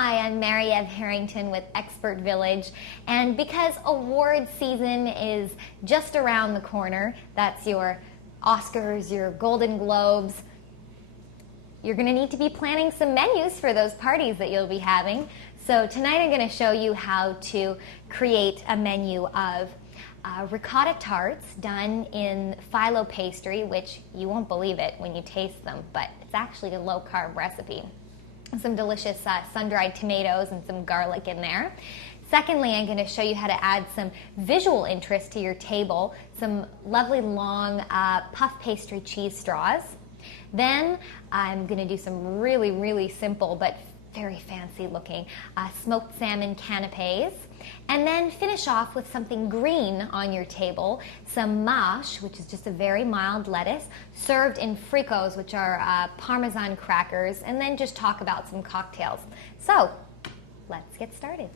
Hi, I'm Mary Ev Harrington with Expert Village, and because award season is just around the corner, that's your Oscars, your Golden Globes, you're going to need to be planning some menus for those parties that you'll be having. So tonight I'm going to show you how to create a menu of ricotta tarts done in phyllo pastry, which you won't believe it when you taste them, but it's actually a low-carb recipe. Some delicious sun-dried tomatoes and some garlic in there. Secondly, I'm going to show you how to add some visual interest to your table, some lovely long puff pastry cheese straws. Then I'm going to do some really simple but very fancy looking smoked salmon canapes. And then finish off with something green on your table, some mâche, which is just a very mild lettuce, served in fricos, which are Parmesan crackers, and then just talk about some cocktails. So, let's get started.